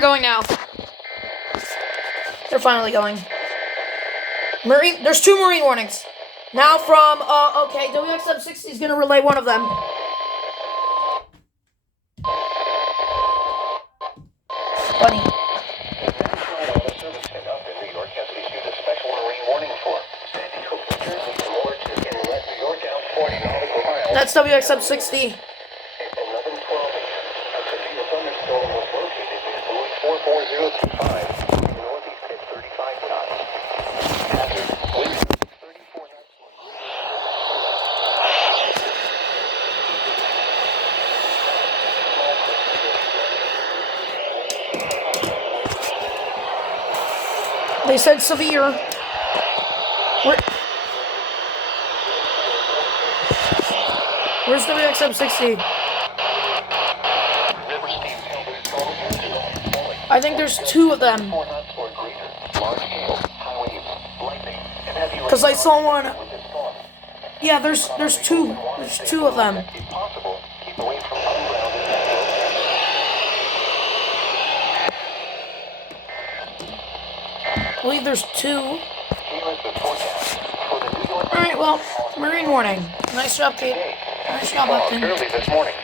They're going now. They're finally going. There's 2 Marine warnings. Now from, okay, WXM60 is going to relay one of them. Funny. That's WXM60. They said severe. Where's WXM60? I think there's 2 of them. Because I saw one. Yeah, there's 2. There's 2 of them. I believe there's 2. Alright, well, Marine warning. Nice job, Kate. Nice job, Upton. Early this morning.